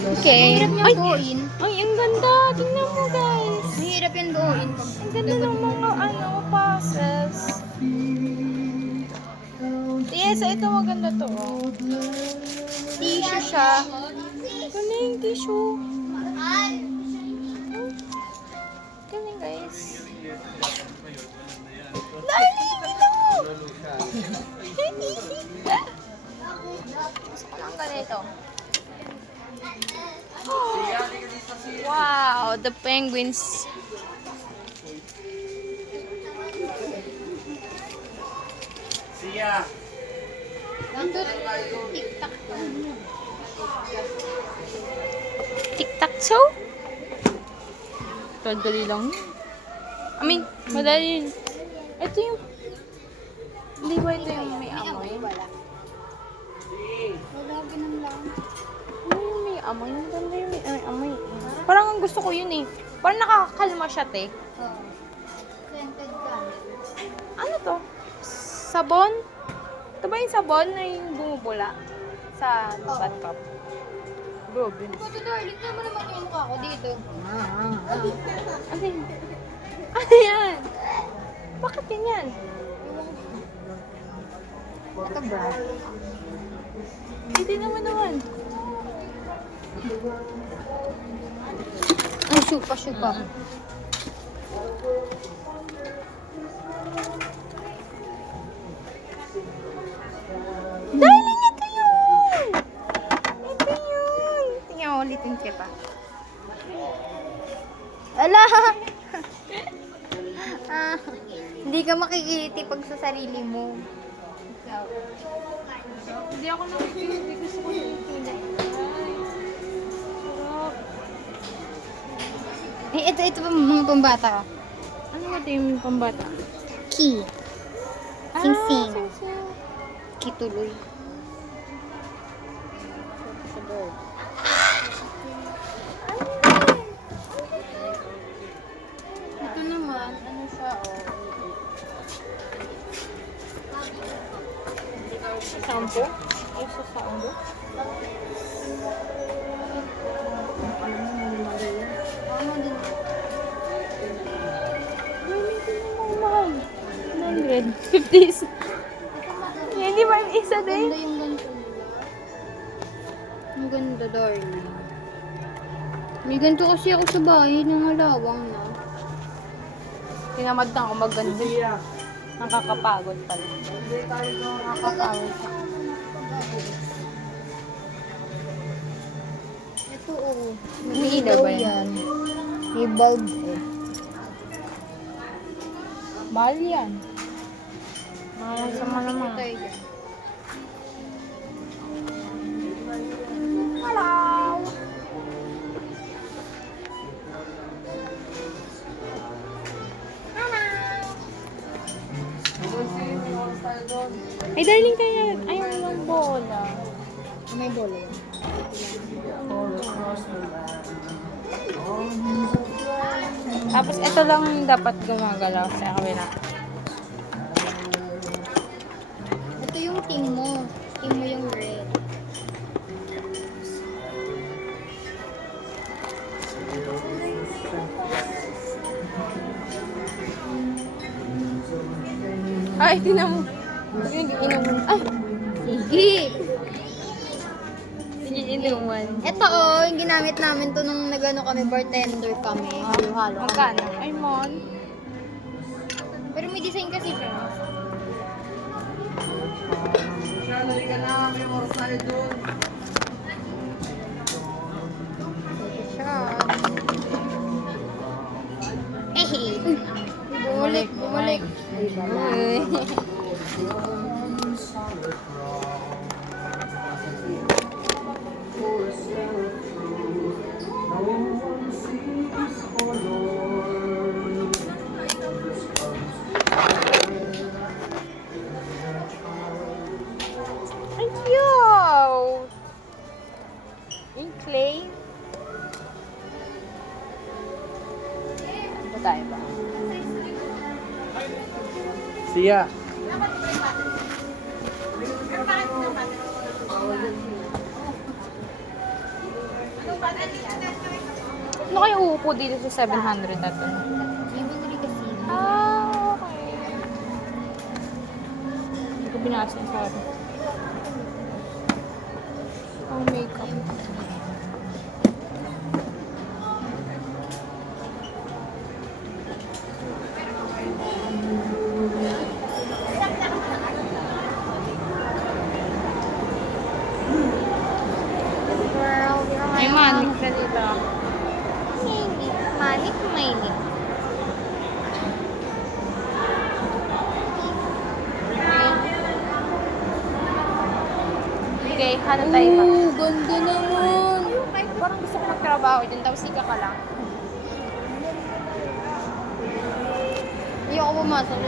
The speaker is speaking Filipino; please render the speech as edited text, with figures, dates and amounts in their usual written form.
Okay. Mahirap Ay, yung buuin. ay, ang ganda. Tingnan mo, guys. Mahirap yung buuin. Ang ganda ng mga, puzzles. Yes, ito maganda to. Oh. Tissue siya. Ganda yung tissue. Galing, guys. Darling, ito mo! Gusto ko lang ganito. Wow, the penguins. Siya. Nandun, tiktak. Tic-tac-toe? Madali lang. I mean, madali yun. Ito yung... Hindi ba ito yung may amoy? Wala. Wala, ganun lang. Ano yung may amoy? Ang ganda yung may amoy. Parang ang gusto ko yun eh. Parang nakakakalma siya, te. Oo. Scented candle. Ano to? Sabon? Ito ba yung sabon na yung bumubula sa bathtub? Grabe. Ito, darling, tama naman yung mukha ko dito. Ano yun? Ano yan? Bakit ganyan? Ito, bra. Hindi naman. Ang syupa-syupa. Darling, ito yun! Ito yun! Tingnan mo, ulitin kita pa. Ala! Hindi ka makikiti pag sa sarili mo. Ikaw. Hindi ako nakikita. Gusto ko nakikita. Ay, sarap. Ito pa mga pambata. Ano ba ito yung pambata? Key. Sing-sing. Sing-sing. Kituloy. Ito naman, ano siya, Sampo? Ay, sa sampo? Ano din? Ay, hindi mo mahal. 150. Hindi ba yung isa din? Ganda yung ganito nila. Ang ganda, darling. May ganito kasi ako sa bahay ng malawang na. Tinamad na ako maganda. Nakakapagod pala. Nakakapagod. Ito, oh. May ilaw ba yan? May bulb, eh. Mahal yan. Sama naman. Tayo dyan. Hello! Ay, darling, kaya ayaw lang bola. May bola yan. Tapos ito lang yung dapat gumagalaw sa kabila. Ito yung team mo. Team mo yung red. Ay, tinan mo. Sabi yung inuman. Ay, Sige! yung inuman. Ito, yung ginamit namin to nung nagano kami, bartender kami. Halo-halo. Magkano? Ay, mon. Pero may design kasi siya. Siya, nalikan na. May oras tayo doon. Shot. Eh, bumalik. Ay. Ay, cute! In clay. Ano tayo ba? Siya. Ano kayo uupo dito sa 700 na to? Jewelry kasi. Okay. Hindi ko binasa, sorry. Oh, makeup. Girl, you're May manik na dito. Manik, manik. Okay, hanap tayo pa. Ganda naman. Parang gusto ko magtrabaho dyan, tapos ika ka lang. Ayoko pumasok.